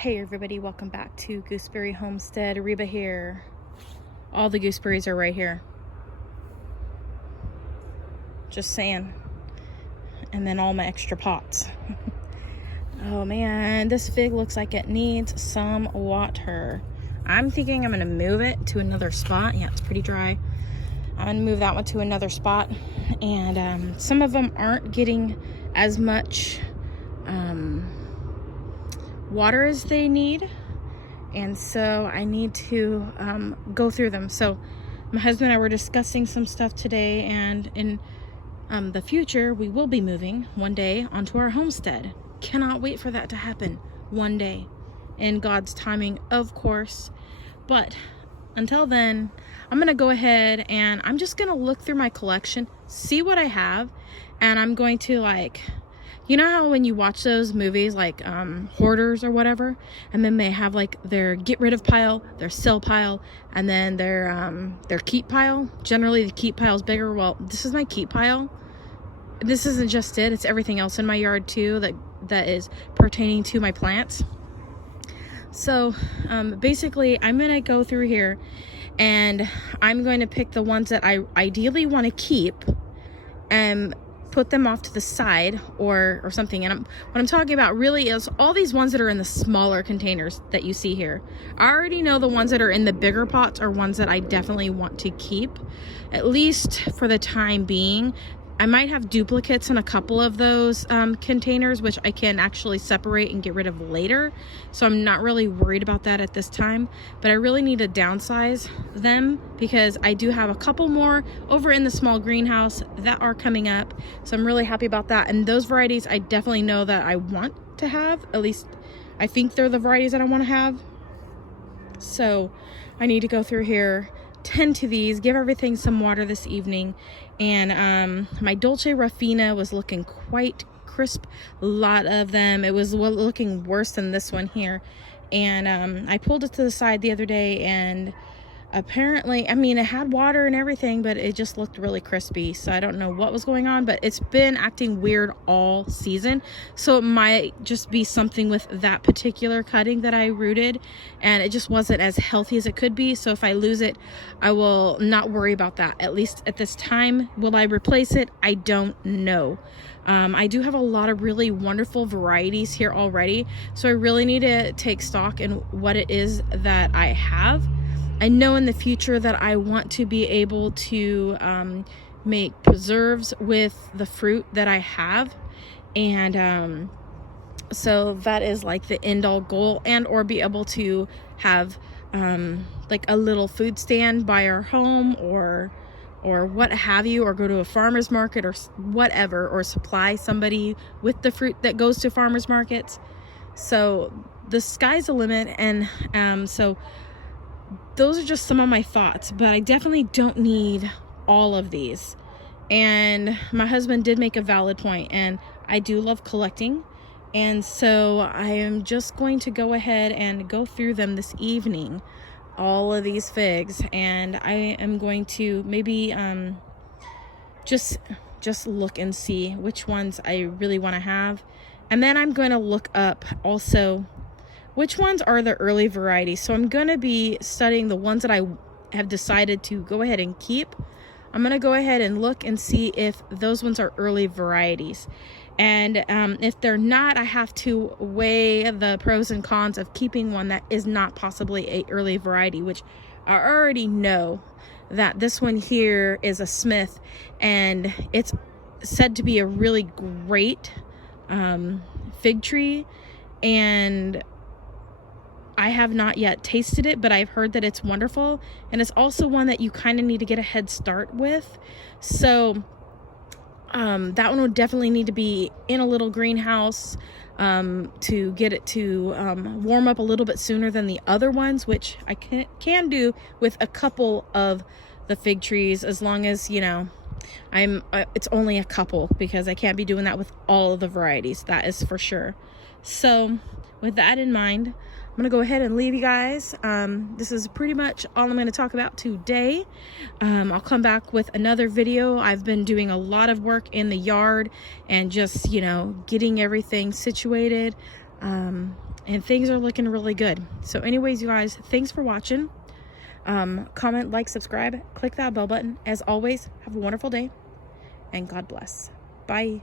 Hey everybody, welcome back to Gooseberry Homestead. Reba here. All the gooseberries are right here. Just saying. And then all my extra pots. Oh man, this fig looks like it needs some water. I'm thinking I'm gonna move it to another spot. Yeah, it's pretty dry. I'm gonna move that one to another spot. And some of them aren't getting as much water as they need, and so I need to go through them. So my husband and I were discussing some stuff today, and in the future we will be moving one day onto our homestead. Cannot wait for that to happen one day, in God's timing, of course. But until then, I'm gonna go ahead and I'm just gonna look through my collection, see what I have, and I'm going to, like, you know how when you watch those movies like Hoarders or whatever, and then they have like their get rid of pile, their sell pile, and then their keep pile. Generally the keep pile is bigger. Well, this is my keep pile. This isn't just it, it's everything else in my yard too that is pertaining to my plants. So basically I'm gonna go through here and I'm going to pick the ones that I ideally want to keep and put them off to the side or something. And what I'm talking about really is all these ones that are in the smaller containers that you see here. I already know the ones that are in the bigger pots are ones that I definitely want to keep, at least for the time being. I might have duplicates in a couple of those containers, which I can actually separate and get rid of later. So I'm not really worried about that at this time, but I really need to downsize them because I do have a couple more over in the small greenhouse that are coming up. So I'm really happy about that. And those varieties, I definitely know that I want to have, at least I think they're the varieties that I want to have. So I need to go through here, tend to these, give everything some water this evening. And my Dolce Rafina was looking quite crisp. A lot of them, it was looking worse than this one here. And I pulled it to the side the other day, and apparently, I mean, it had water and everything, but it just looked really crispy. So I don't know what was going on, but it's been acting weird all season. So it might just be something with that particular cutting that I rooted, and it just wasn't as healthy as it could be. So if I lose it, I will not worry about that, at least at this time. Will I replace it? I don't know. I do have a lot of really wonderful varieties here already, so I really need to take stock in what it is that I have. I know in the future that I want to be able to make preserves with the fruit that I have, and so that is like the end all goal, and or be able to have like a little food stand by our home, or what have you, or go to a farmer's market or whatever, or supply somebody with the fruit that goes to farmers markets. So the sky's the limit, and so those are just some of my thoughts, but I definitely don't need all of these. And my husband did make a valid point, and I do love collecting, and so I am just going to go ahead and go through them this evening, all of these figs, and I am going to maybe just look and see which ones I really want to have. And then I'm going to look up also which ones are the early varieties. So I'm going to be studying the ones that I have decided to go ahead and keep. I'm going to go ahead and look and see if those ones are early varieties. And if they're not, I have to weigh the pros and cons of keeping one that is not possibly a early variety, which I already know that this one here is a Smith, and it's said to be a really great fig tree. And I have not yet tasted it, but I've heard that it's wonderful, and it's also one that you kind of need to get a head start with. So that one would definitely need to be in a little greenhouse to get it to warm up a little bit sooner than the other ones, which I can do with a couple of the fig trees, as long as, you know, it's only a couple, because I can't be doing that with all of the varieties, that is for sure. So with that in mind, I'm gonna go ahead and leave you guys. This is pretty much all I'm gonna talk about today. I'll come back with another video. I've been doing a lot of work in the yard and just, you know, getting everything situated. And things are looking really good. So anyways, you guys, thanks for watching. Comment, like, subscribe, click that bell button. As always, have a wonderful day and God bless. Bye.